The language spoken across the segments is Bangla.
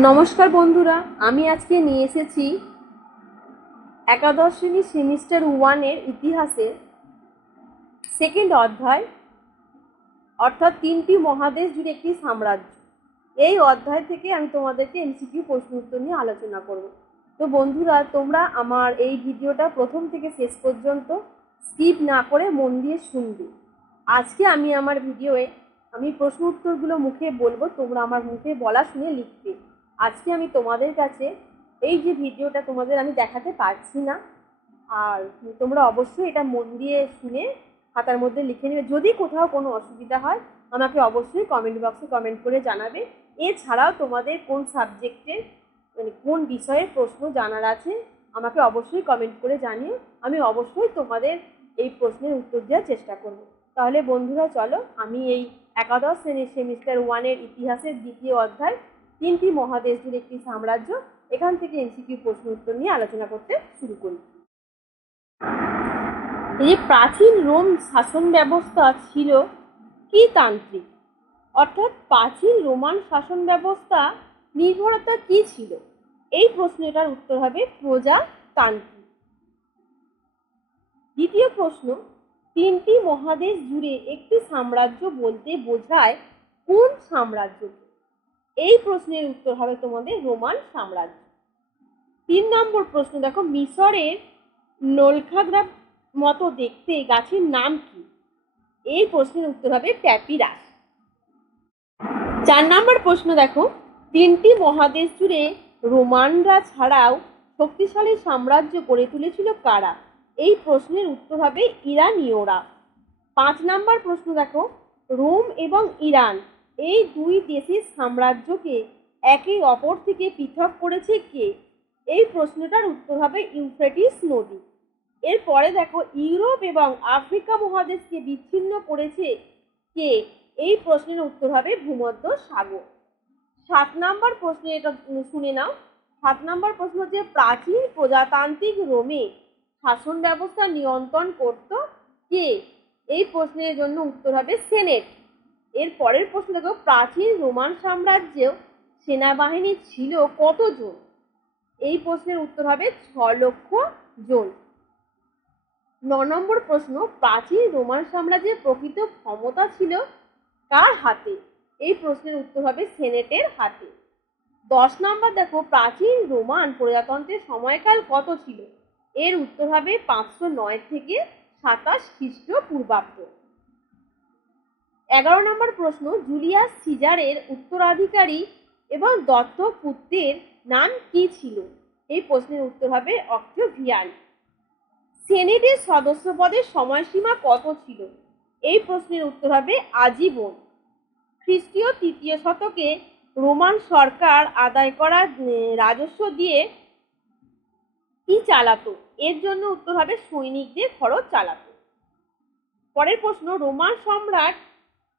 নমস্কার বন্ধুরা, আমি আজকে নিয়ে এসেছি একাদশ শ্রেণী সেমিস্টার 1-এর ইতিহাসের সেকেন্ড অধ্যায়, অর্থাৎ 3টি মহাদেশ জুড়ে একটি সাম্রাজ্য। এই অধ্যায় থেকে আমি তোমাদেরকে এমসিকিউ প্রশ্ন উত্তর নিয়ে আলোচনা করব। তো বন্ধুরা, তোমরা আমার এই ভিডিওটা প্রথম থেকে শেষ পর্যন্ত স্কিপ না করে মন দিয়ে শুনবে। আজকে আমি আমার ভিডিওয়ে প্রশ্ন উত্তরগুলো মুখে বলবো, তোমরা আমার মুখে বলা শুনে লিখবে। আজকে আমি তোমাদের কাছে এই যে ভিডিওটা তোমাদের আমি দেখাতে পারছি না, আর তোমরা অবশ্যই এটা মন দিয়ে শুনে খাতার মধ্যে লিখে নেবে। যদি কোথাও কোনো অসুবিধা হয় আমাকে অবশ্যই কমেন্ট বক্সে কমেন্ট করে জানাবে। এছাড়াও তোমাদের কোন সাবজেক্টের কোন বিষয়ের প্রশ্ন জানার আছে আমাকে অবশ্যই কমেন্ট করে জানিও। আমি অবশ্যই তোমাদের এই প্রশ্নের উত্তর দেওয়ার চেষ্টা করব। তাহলে বন্ধুরা চলো, আমি এই একাদশ শ্রেণীর সেমিস্টার 1-এর ইতিহাসের দ্বিতীয় অধ্যায় 3টি মহাদেশ জুড়ে একটি সাম্রাজ্য, এখান থেকে এমসিকিউ প্রশ্ন উত্তর নিয়ে আলোচনা করতে শুরু করি। এই প্রাচীন রোম শাসন ব্যবস্থা ছিল কি তান্ত্রিক, অর্থাৎ প্রাচীন রোমান শাসন ব্যবস্থা নির্ভরতা কি ছিল? এই প্রশ্নটার উত্তর হবে প্রজাতান্ত্রিক। দ্বিতীয় প্রশ্ন, 3টি মহাদেশ জুড়ে একটি সাম্রাজ্য বলতে বোঝায় কোন সাম্রাজ্যকে? এই প্রশ্নের উত্তর হবে তোমাদের রোমান সাম্রাজ্য। 3 নম্বর প্রশ্ন দেখো, মিশরের নোলখাগ্রার মতো দেখতে গাছের নাম কি? এই প্রশ্নের উত্তর হবে প্যাপিরাস। 4 নম্বর প্রশ্ন দেখো, 3টি মহাদেশ জুড়ে রোমানরা ছাড়াও শক্তিশালী সাম্রাজ্য গড়ে তুলেছিল কারা? এই প্রশ্নের উত্তর হবে ইরানীয়রা। 5 নম্বর প্রশ্ন দেখো, রোম এবং ইরান এই দুই দেশের সাম্রাজ্যকে একে অপর থেকে পৃথক করেছে কে? এই প্রশ্নটার উত্তর হবে ইউফ্রেটিস নদী। এরপরে দেখো, ইউরোপ এবং আফ্রিকা মহাদেশকে বিচ্ছিন্ন করেছে কে? এই প্রশ্নের উত্তর হবে ভূমধ্য সাগর। 7 নম্বর প্রশ্ন, এটা শুনে নাও। 7 নম্বর প্রশ্ন হচ্ছে, প্রাচীন প্রজাতান্ত্রিক রোমে শাসন ব্যবস্থা নিয়ন্ত্রণ করত কে? এই প্রশ্নের জন্য উত্তর হবে সেনেট। এর পরের প্রশ্ন দেখো, প্রাচীন রোমান সাম্রাজ্যে সেনাবাহিনী ছিল কতজন? এই প্রশ্নের উত্তর হবে 6 লক্ষ জন। 9 নম্বর প্রশ্ন, প্রাচীন রোমান সাম্রাজ্যের প্রকৃত ক্ষমতা ছিল কার হাতে? এই প্রশ্নের উত্তর হবে সেনেটের হাতে। 10 নম্বর দেখো, প্রাচীন রোমান প্রজাতন্ত্রের সময়কাল কত ছিল? এর উত্তর হবে 509 থেকে 27 খ্রিস্টপূর্বাব্দ। 11 নম্বর প্রশ্ন, জুলিয়াস সিজারের উত্তরাধিকারী এবং দত্তক পুত্রের নাম কি ছিল? এই প্রশ্নের উত্তর হবে অক্টোভিয়ান। সেনেটের সদস্য পদের সময়সীমা কত ছিল? এই প্রশ্নের উত্তর হবে আজীবন। খ্রিস্টীয় 3য় শতকে রোমান সরকার আদায় করা রাজস্ব দিয়ে কি চালাতো? এর জন্য উত্তর হবে সৈনিকদের খরচ চালাতো। পরের প্রশ্ন, রোমান সম্রাট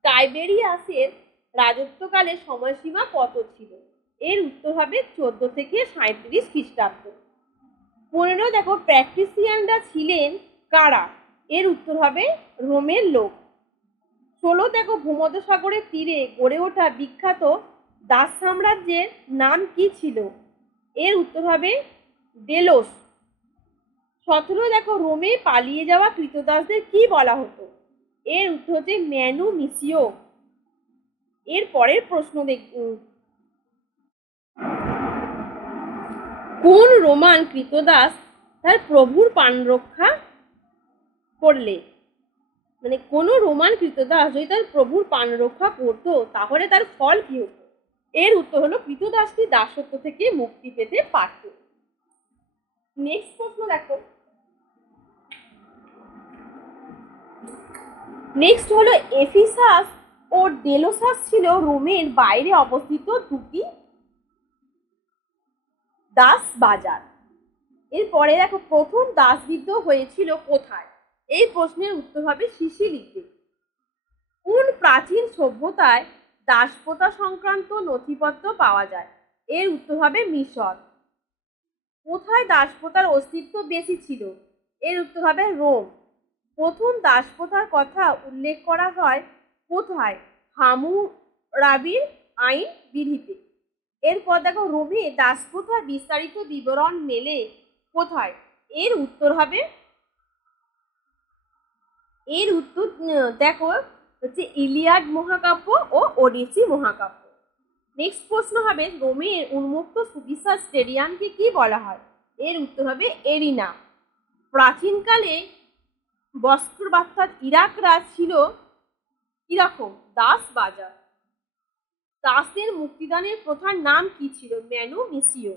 টাইবেরিয়াসের রাজত্বকালের সময়সীমা কত ছিল? এর উত্তর হবে 14 থেকে 37 খ্রিস্টাব্দ। 15 দেখো, প্যাট্রিসিয়ানরা ছিলেন কারা? এর উত্তর হবে রোমের লোক। 16 দেখো, ভূমধ্যসাগরের তীরে গড়ে ওঠা বিখ্যাত দাস সাম্রাজ্যের নাম কি ছিল? এর উত্তর হবে ডেলোস। 17 দেখো, রোমে পালিয়ে যাওয়া কৃতদাসদের কি বলা হতো? এর উত্তর হচ্ছে ম্যানুমিসিও। এর পরের প্রশ্ন কোন রোমান কৃতদাস তার প্রভুর প্রাণ রক্ষা করলে? মানে কোন রোমান কৃতদাস যদি তার প্রভুর প্রাণ রক্ষা করতো তাহলে তার ফল কি হতো? এর উত্তর হলো কৃতদাসটি দাসত্ব থেকে মুক্তি পেতে পারত। নেক্সট প্রশ্ন দেখো, নেক্সট হলো, এফিসাস ও ডেলোসাস ছিল রোমের বাইরে অবস্থিত দুটি দাস বাজার। এরপরে দেখো, প্রথম দাসযুদ্ধ হয়েছিল কোথায়? এই প্রশ্নের উত্তর হবে সিসিলিতে। কোন প্রাচীন সভ্যতায় দাসপ্রথা সংক্রান্ত নথিপত্র পাওয়া যায়? এর উত্তর হবে মিশর। কোথায় দাসপ্রথার অস্তিত্ব বেশি ছিল? এর উত্তর হবে রোম। প্রথম দাসপ্রথার কথা উল্লেখ করা হয় কোথায়? হামুরাবির আইন বিধিতে। এরপর দেখো রোমে দাসপ্রথার বিস্তারিত বিবরণ মেলে কোথায়? এর উত্তর হবে, এর উত্তর দেখো হচ্ছে ইলিয়াড মহাকাব্য ও ওডিসি মহাকাব্য। নেক্সট প্রশ্ন হবে রোমের উন্মুক্ত সুবিশাল স্টেডিয়ামকে কি বলা হয়? এর উত্তর হবে এরিনা। প্রাচীনকালে বস্ত্র অর্থাৎ ইরাকরা ছিল কিরকম? দাস বাজার। দাসদের মুক্তিদানের প্রধান নাম কি ছিল? ম্যানু মিসিও।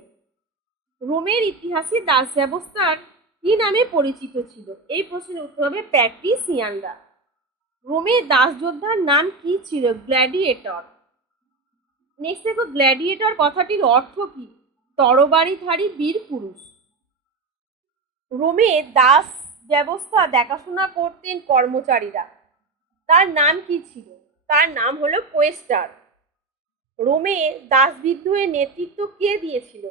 রোমের ইতিহাসে দাস ব্যবস্থার কি নামে পরিচিত ছিল? এই প্রশ্নের উত্তর হবে প্যাট্রিসিয়ানরা। রোমের দাস যোদ্ধার নাম কি ছিল? গ্ল্যাডিয়েটর। নেক্সট দেখো গ্ল্যাডিয়েটর কথাটির অর্থ কি? তরবারিধারী বীর পুরুষ। রোমে দাস ব্যবস্থা দেখাশোনা করতেন কর্মচারীরা, তার নাম কি ছিল? তার নাম হলো কোয়েস্টার। রোমে দাস বিদ্রোহের নেতৃত্ব কে দিয়েছিল?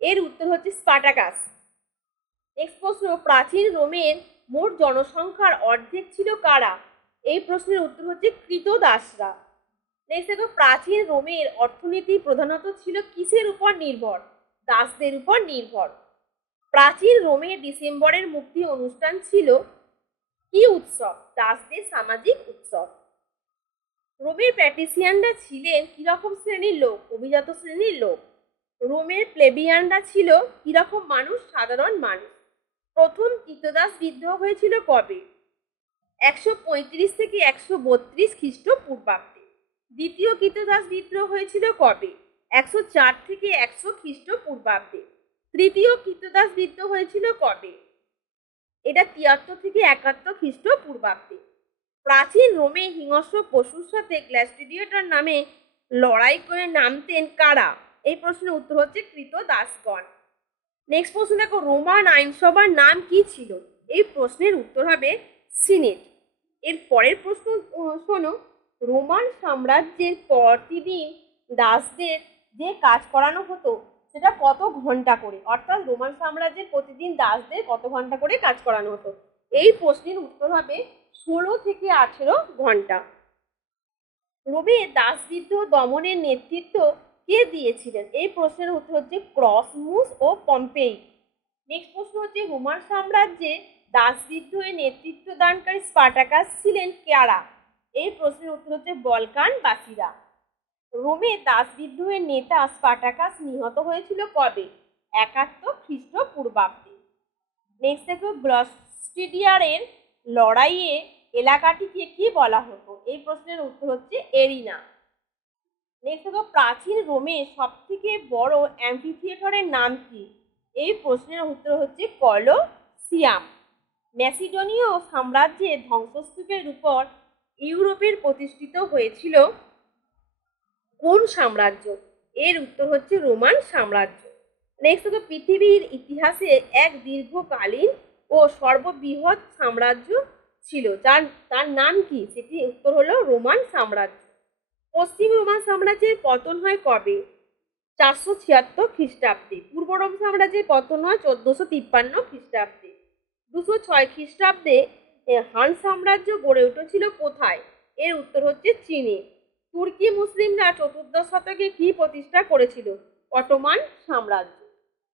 এর উত্তর হচ্ছে স্পার্টাকাস। নেক্সট প্রশ্ন প্রাচীন রোমের মোট জনসংখ্যার অর্ধেক ছিল কারা? এই প্রশ্নের উত্তর হচ্ছে কৃতদাসরা। নেক্সট দেখো প্রাচীন রোমের অর্থনীতি প্রধানত ছিল কিসের উপর নির্ভর? দাসদের উপর নির্ভর। প্রাচীন রোমের ডিসেম্বরের মুক্তি অনুষ্ঠান ছিল কি উৎসব? দাসদের সামাজিক উৎসব। রোমের প্যাট্রিসিয়ানরা ছিলেন কিরকম শ্রেণীর লোক? অভিজাত শ্রেণীর লোক। রোমের প্লেবিয়ানরা ছিল কিরকম মানুষ? সাধারণ মানুষ। প্রথম কৃতদাস বিদ্রোহ হয়েছিল কবে? 135 থেকে 132 খ্রিস্টপূর্বাব্দে। দ্বিতীয় কৃতদাস বিদ্রোহ হয়েছিল কবে? 104 থেকে 100 খ্রিস্টপূর্বাব্দে। তৃতীয় কৃতদাস বিদ্রোহ হয়েছিল কবে? এটা 73 থেকে 71 খ্রিস্টপূর্বাব্দে। প্রাচীন রোমে হিংস্র পশুর সাথে গ্ল্যাডিয়েটর নামে লড়াই করে নামতেন কারা? এই প্রশ্নের উত্তর হচ্ছে কৃতদাসগণ। নেক্সট প্রশ্ন দেখো রোমান আইনসভার নাম কি ছিল? এই প্রশ্নের উত্তর হবে সিনেট। এর পরের প্রশ্ন শোনো, রোমান সাম্রাজ্যের প্রতিদিন দাসদের যে কাজ করানো হতো সেটা কত ঘন্টা করে? অর্থাৎ রোমান সাম্রাজ্যের প্রতিদিন দাসদের কত ঘন্টা করে কাজ করানো হতো? এই প্রশ্নের উত্তর হবে 16 থেকে 18 ঘন্টা। রোমে দাস বিদ্রোহ দমনের নেতৃত্ব কে দিয়েছিলেন? এই প্রশ্নের উত্তর হচ্ছে ক্রসমুস ও পম্পেই। নেক্সট প্রশ্ন হচ্ছে রোমান সাম্রাজ্যে দাস বিদ্রোহের নেতৃত্ব দানকারী স্পার্টাকাস ছিলেন কারা? এই প্রশ্নের উত্তর হচ্ছে বলকানবাসীরা। রোমে দাস বিদ্রোহের নেতা স্পার্টাকাস নিহত হয়েছিল কবে? 71 খ্রিস্টপূর্বাব্দে। নেক্সট দেখো গ্লস্টিডিয়ারের লড়াইয়ে এলাকাটিকে কি বলা হতো? এই প্রশ্নের উত্তর হচ্ছে এরিনা। নেক্সট দেখো প্রাচীন রোমে সব থেকে বড় অ্যাম্ফিথিয়েটারের নাম কি? এই প্রশ্নের উত্তর হচ্ছে কলোসিয়াম। ম্যাসিডোনীয় সাম্রাজ্যের ধ্বংসস্তূপের উপর ইউরোপের প্রতিষ্ঠিত হয়েছিল কোন সাম্রাজ্য? এর উত্তর হচ্ছে রোমান সাম্রাজ্য। নেক্সট দেখো পৃথিবীর ইতিহাসে এক দীর্ঘকালীন ও সর্ববৃহৎ সাম্রাজ্য ছিল, তার নাম কি? সেটি উত্তর হলো রোমান সাম্রাজ্য। পশ্চিম রোমান সাম্রাজ্যের পতন হয় কবে? 476 খ্রিস্টাব্দে। পূর্ব রোম সাম্রাজ্যের পতন হয় 1453 খ্রিস্টাব্দে। 206 খ্রিস্টাব্দে হান সাম্রাজ্য গড়ে উঠেছিল কোথায়? এর উত্তর হচ্ছে চীনে। তুর্কি মুসলিমরা 14 শতকে কি প্রতিষ্ঠা করেছিল? অটোমান সাম্রাজ্য।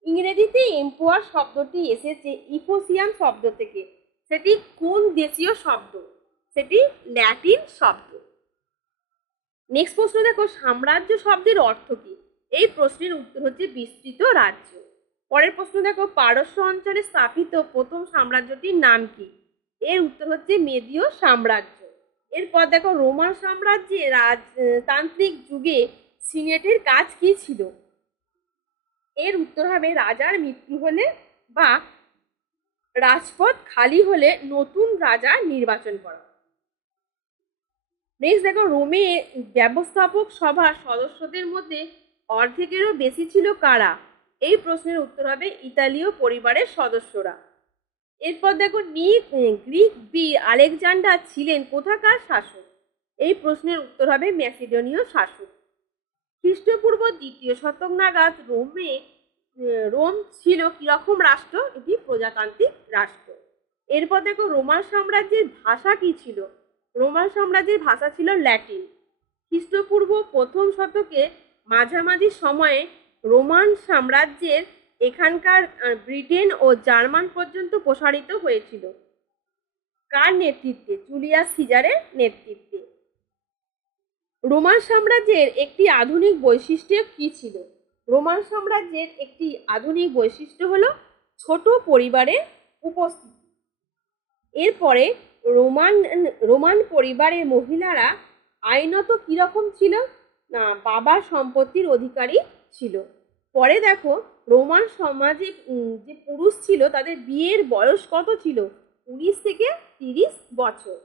ইংরেজিতে এম্পায়ার শব্দটি এসেছে ইফোসিয়ান শব্দ থেকে। সেটি কোন দেশীয় শব্দ? সেটি ল্যাটিন শব্দ। নেক্সট প্রশ্ন দেখো সাম্রাজ্য শব্দের অর্থ কি? এই প্রশ্নের উত্তর হচ্ছে বিস্তৃত রাজ্য। পরের প্রশ্ন দেখো পারস্য অঞ্চলে স্থাপিত প্রথম সাম্রাজ্যটির নাম কি? এর উত্তর হচ্ছে মেদীয় সাম্রাজ্য। এরপর দেখো রোমান সাম্রাজ্যে রাজতান্ত্রিক যুগে সিনেটের কাজ কি ছিল? এর উত্তর হবে রাজার মৃত্যু হলে বা রাজপদ খালি হলে নতুন রাজা নির্বাচন করা। নেক্সট দেখো রোমে ব্যবস্থাপক সভার সদস্যদের মধ্যে অর্ধেকেরও বেশি ছিল কারা? এই প্রশ্নের উত্তর হবে ইতালীয় পরিবারের সদস্যরা। এরপর দেখো গ্রিক বীর আলেকজান্ডার ছিলেন কোথাকার শাসক? এই প্রশ্নের উত্তর হবে ম্যাসিডোনীয় শাসক। খ্রিস্টপূর্ব 2য় শতক নাগাদ রোম ছিল কিরকম রাষ্ট্র? এটি প্রজাতান্ত্রিক রাষ্ট্র। এরপর দেখো রোমান সাম্রাজ্যের ভাষা কি ছিল? রোমান সাম্রাজ্যের ভাষা ছিল ল্যাটিন। খ্রিস্টপূর্ব 1ম শতকে মাঝামাঝি সময়ে রোমান সাম্রাজ্যের এখানকার ব্রিটেন ও জার্মান পর্যন্ত প্রসারিত হয়েছিল। কার নেতৃত্বে? জুলিয়াস সিজারের নেতৃত্বে। রোমান সাম্রাজ্যের একটি আধুনিক বৈশিষ্ট্য কি ছিল? রোমান সাম্রাজ্যের একটি আধুনিক বৈশিষ্ট্য হলো ছোট পরিবারের উপস্থিতি। এরপরে রোমান পরিবারের মহিলারা আইনত কিরকম ছিল? না, বাবার সম্পত্তির অধিকারী ছিল। পরে দেখো, রোমান সমাজে যে পুরুষ ছিল তাদের বিয়ের বয়স কত ছিল? 19 থেকে 30 বছর।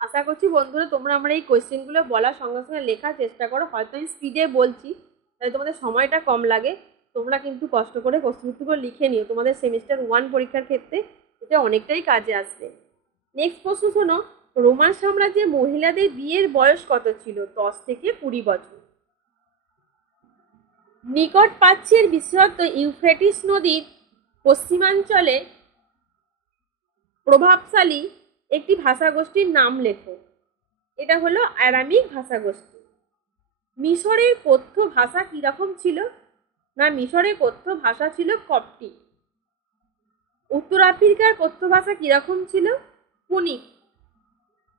আশা করছি বন্ধুরা তোমরা আমার এই কোয়েশ্চেনগুলো বলার সঙ্গে সঙ্গে লেখার চেষ্টা করো। হয়তো আমি স্পিডে বলছি, তাই তোমাদের সময়টা কম লাগে। তোমরা কিন্তু কষ্ট করে প্রশ্নোত্তরগুলো লিখে নিও, তোমাদের সেমিস্টার 1 পরীক্ষার ক্ষেত্রে এটা অনেকটাই কাজে আসবে। নেক্সট প্রশ্ন শোনো, রোমান সাম্রাজ্যে মহিলাদের বিয়ের বয়স কত ছিল? 10 থেকে 20 বছর। নিকট প্রাচ্যের বিশেষত ইউফ্রেটিস নদীর পশ্চিমাঞ্চলে প্রভাবশালী একটি ভাষাগোষ্ঠীর নাম লেখো। এটা হলো আরামিক ভাষাগোষ্ঠী। মিশরের কথ্য ভাষা কিরকম ছিল? না, মিশরের কথ্য ভাষা ছিল কপ্টিক। উত্তর আফ্রিকার কথ্য ভাষা কিরকম ছিল? পুনিক।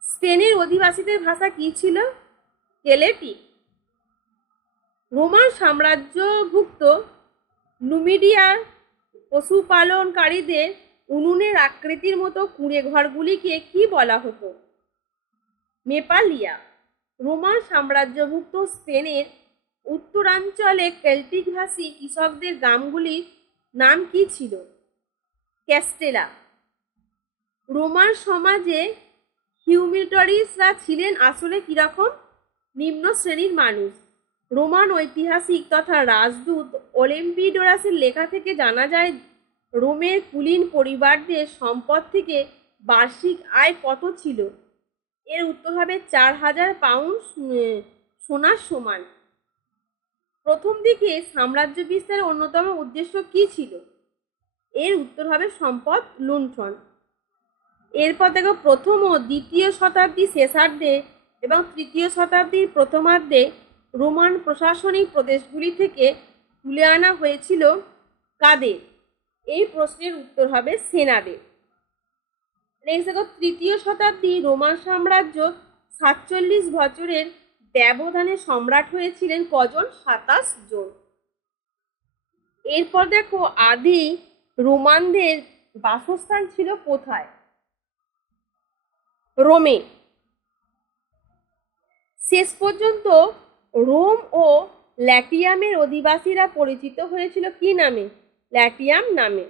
স্পেনের অধিবাসীদের ভাষা কি ছিল? কেলেটিক। রোমান সাম্রাজ্যভুক্ত নুমিডিয়ার পশুপালনকারীদের উনুনের আকৃতির মতো কুঁড়ে ঘরগুলিকে কি বলা হতো? মেপালিয়া। রোমান সাম্রাজ্যভুক্ত স্পেনের উত্তরাঞ্চলে কেল্টিক ভাষী কৃষকদের গ্রামগুলির নাম কি ছিল? ক্যাস্টেলা। রোমান সমাজে হিউমিটরিসরা ছিলেন আসলে কিরকম? নিম্ন শ্রেণীর মানুষ। রোমান ঐতিহাসিক তথা রাজদূত ওলিম্পিডোরাসের লেখা থেকে জানা যায় রোমের কুলীন পরিবারদের সম্পদ থেকে বার্ষিক আয় কত ছিল? এর উত্তর হবে 4000 পাউন্ড সোনার সমান। প্রথম দিকে সাম্রাজ্য বিস্তারের অন্যতম উদ্দেশ্য কি ছিল? এর উত্তর হবে সম্পদ লুণ্ঠন। এরপর দেখো, প্রথম ও দ্বিতীয় শতাব্দীর শেষার্ধে এবং তৃতীয় শতাব্দীর প্রথমার্ধে রোমান প্রশাসনিক প্রদেশগুলি থেকে তুলে আনা হয়েছিল কাদের? এই প্রশ্নের উত্তর হবে সেনাদের। নেক্সট দেখো, তৃতীয় শতাব্দী রোমান সাম্রাজ্য 47 বছরের ব্যবধানে সম্রাট হয়েছিলেন কজন? 27 জন। এরপর দেখো, আদি রোমানদের বাসস্থান ছিল কোথায়? রোমে। শেষ পর্যন্ত রোম ও ল্যাটিয়ামের অধিবাসীরা পরিচিত হয়েছিল কি নামে? ল্যাটিয়াম নামে।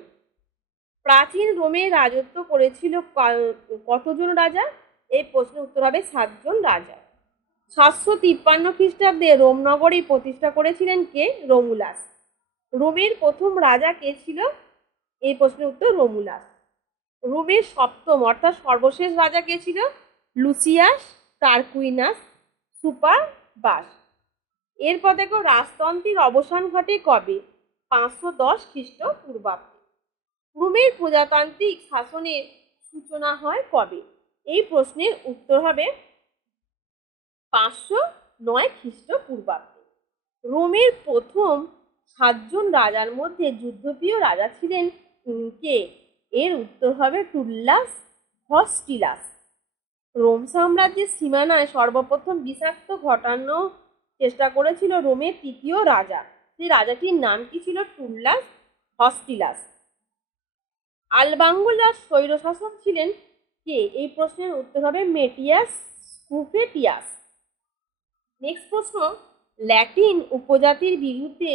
প্রাচীন রোমে রাজত্ব করেছিল কতজন রাজা? এই প্রশ্নের উত্তর হবে 7 জন রাজা। 753 খ্রিস্টাব্দে রোম নগরী প্রতিষ্ঠা করেছিলেন কে? রোমুলাস। রোমের প্রথম রাজা কে ছিল? এই প্রশ্নের উত্তর রোমুলাস। রোমের সপ্তম অর্থাৎ সর্বশেষ রাজা কে ছিল? Lucius Tarquinius সুপারবাস। এরপর দেখো, রাজতন্ত্রের অবসান ঘটে কবে? 510 খ্রিস্টপূর্বাব্দে। রোমের প্রজাতান্ত্রিক শাসনের সূচনা হয় কবে? এই প্রশ্নের উত্তর হবে 509 খ্রিস্টপূর্বাব্দে। রোমের প্রথম 7 জন রাজার মধ্যে যুদ্ধপ্রিয় রাজা ছিলেন কে? এর উত্তর হবে টুল্লাস হস্টিলাস। রোম সাম্রাজ্যের সীমানায় সর্বপ্রথম বিষাক্ত ঘটানোর চেষ্টা করেছিল রোমের তৃতীয় রাজা। সেই রাজাটির নাম কি ছিল? টুল্লাস হস্টিলাস। আলবাঙ্গুলার স্বৈরশাসক ছিলেন কে? এই প্রশ্নের উত্তর হবে মেটিয়াস স্কুপেটিয়াস। নেক্সট প্রশ্ন, ল্যাটিন উপজাতির বিরুদ্ধে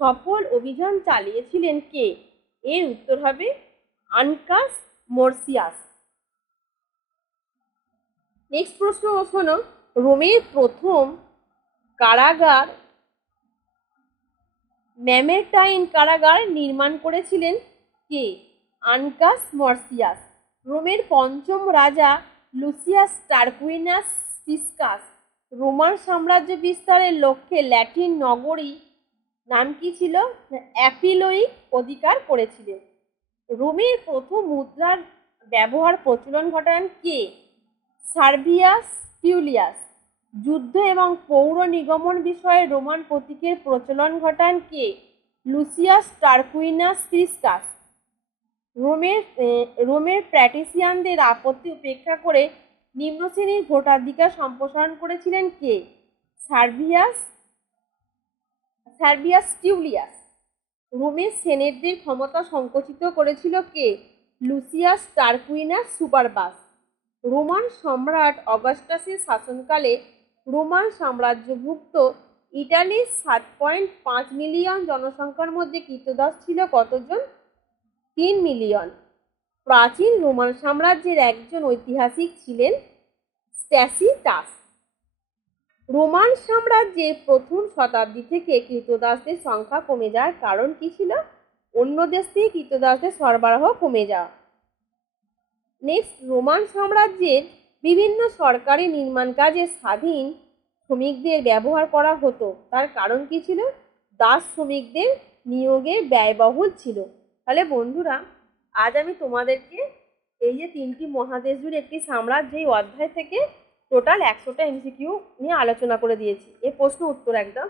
সফল অভিযান চালিয়েছিলেন কে? এর উত্তর হবে আনকাস মর্সিয়াস। নেক্সট প্রশ্ন শোনো, রোমের প্রথম কারাগার ম্যামেরটাইন কারাগার নির্মাণ করেছিলেন কে? আনকাস মর্সিয়াস। রোমের পঞ্চম রাজা লুসিয়াস টারকুইনাস পিসকাস রোমান সাম্রাজ্য বিস্তারের লক্ষ্যে ল্যাটিন নগরী নাম কি ছিল? অ্যাপিলোইক অধিকার করেছিলেন। রোমের প্রথম মুদ্রার ব্যবহার প্রচলন ঘটান কে? সার্ভিয়াস টিউলিয়াস। যুদ্ধ এবং পৌর নিগমন বিষয়ে রোমান প্রতীকের প্রচলন ঘটান কে? Lucius Tarquinius প্রিসকাস। রোমের প্যাট্রিসিয়ানদের আপত্তি উপেক্ষা করে নিম্ন শ্রেণীর ভোটাধিকার সম্প্রসারণ করেছিলেন কে? সার্ভিয়াস টিউলিয়াস। রোমের সেনেটদের ক্ষমতা সংকুচিত করেছিল কে? Lucius Tarquinius সুপারবাস। রোমান সম্রাট অগাস্টাসের শাসনকালে রোমান সাম্রাজ্যভুক্ত ইটালির 7.5 মিলিয়ন জনসংখ্যার মধ্যে কৃতদাস ছিল কতজন? 3 মিলিয়ন। প্রাচীন রোমান সাম্রাজ্যের একজন ঐতিহাসিক ছিলেন স্ট্যাসিটাস। রোমান সাম্রাজ্যের প্রথম শতাব্দী থেকে কৃতদাসদের সংখ্যা কমে যাওয়ার কারণ কি ছিল? অন্য দেশ থেকে কৃতদাসদের সরবরাহ কমে যাওয়া। নেক্সট, রোমান সাম্রাজ্যের বিভিন্ন সরকারি নির্মাণ কাজে স্বাধীন শ্রমিকদের ব্যবহার করা হতো, তার কারণ কি ছিল? দাস শ্রমিকদের নিয়োগে ব্যয়বহুল ছিল। তাহলে বন্ধুরা, আজ আমি তোমাদেরকে এই যে 3টি মহাদেশ জুড়ে একটি সাম্রাজ্য এই অধ্যায় থেকে টোটাল 100টা এমসিকিউ নিয়ে আলোচনা করে দিয়েছি। এই প্রশ্ন উত্তর একদম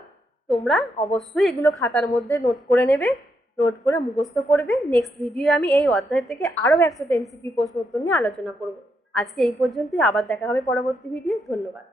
তোমরা অবশ্যই এগুলো খাতার মধ্যে নোট করে নেবে, নোট করে মুখস্থ করবে। নেক্সট ভিডিও আমি এই অধ্যায় থেকে আরও 100টা এমসিকিউ প্রশ্ন উত্তর নিয়ে আলোচনা করব। আজকে এই পর্যন্তই, আবার দেখা হবে পরবর্তী ভিডিও। ধন্যবাদ।